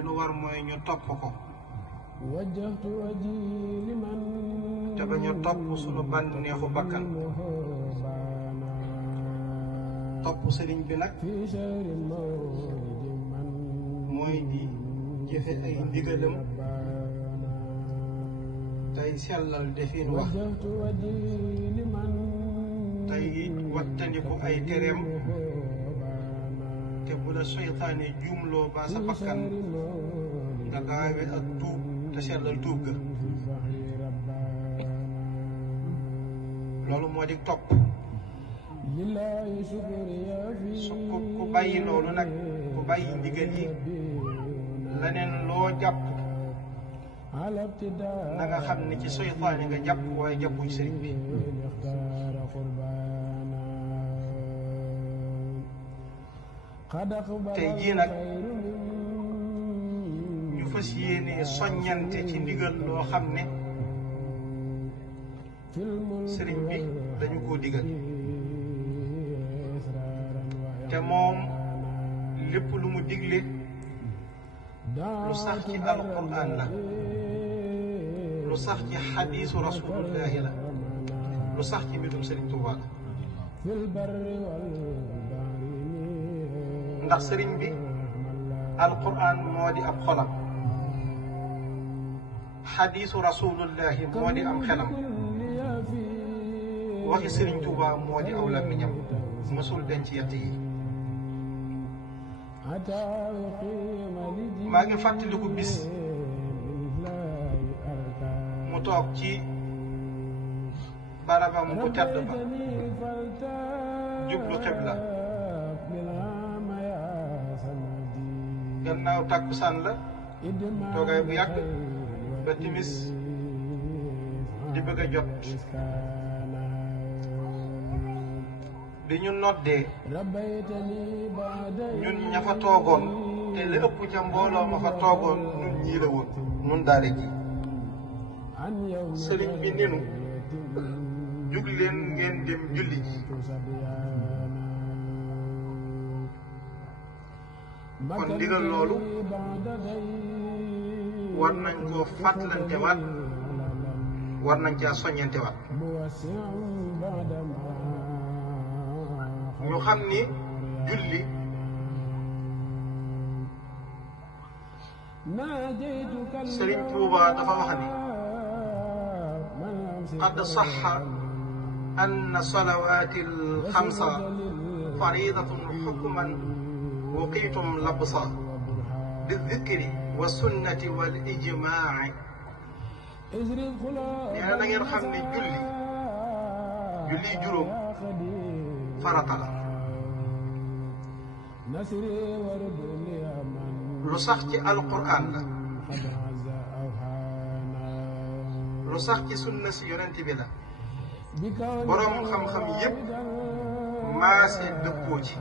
li nu war mooy ñu topp ko te ba ñu topp sunu bànneexu bakkan. topp sëriñ bi nag mooy di jëfe ay ndigalam tey sellal defin wax tey wattandiku ay tereem te bu la seytaane jumloo ba sa bakkan nga gaawe ak tuub te sellal tuub ga. loolu moo di topp. su ku bàyyi loolu nag ku bàyyi ndigal yi leneen loo jàpp na nga xam ne ci seytaane nga jàpp waaye jàppuñ sëriñ bi. tey jii nag ñu fas yéene soññante ci ndigal loo xam ne sëriñ bi dañu koo digal te moom lépp lu mu digle lu sax ci alquran la lu sax ci xadiisu rasulullahi la lu sax ci mbindum sëriñ Tuubaa la. ndax sëriñ bi alquran moo di ab xolam xadiisu rasulullahi moo di am xelam waxi sëriñ Tuubaa moo di aw làmmiñam mësul denc yett yi. maa ngi fàttaliku bis mu toog ci barabam bu tedd ba jublu xibla gannaaw tàkkusaan la toogaay bu yàgg ba timis di bëgg a jot bi ñu noddee ñun ña fa toogoon te li ëpp ca mbooloo ma fa toogoon ñun ñii la woon ñun daara ji sëriñ bi ninu jug leen ngeen dem julli ji. kon ndigal loolu war nañ koo fàttalante waat war nañ caa soññante waat ñu xam ni julli Sëriñ Tuubaa dafa wax ni qad saxa anna salawaati alxamsa faridatun xukman wuqiitum labsa bizikri wa sunnati wal ijmaaci. nee na ngeen xam ne julli juróom farata la lu sax ci alquran la lu sax ci sunna si yonent bi la boroom xam-xam yépp maase dëppoo ci.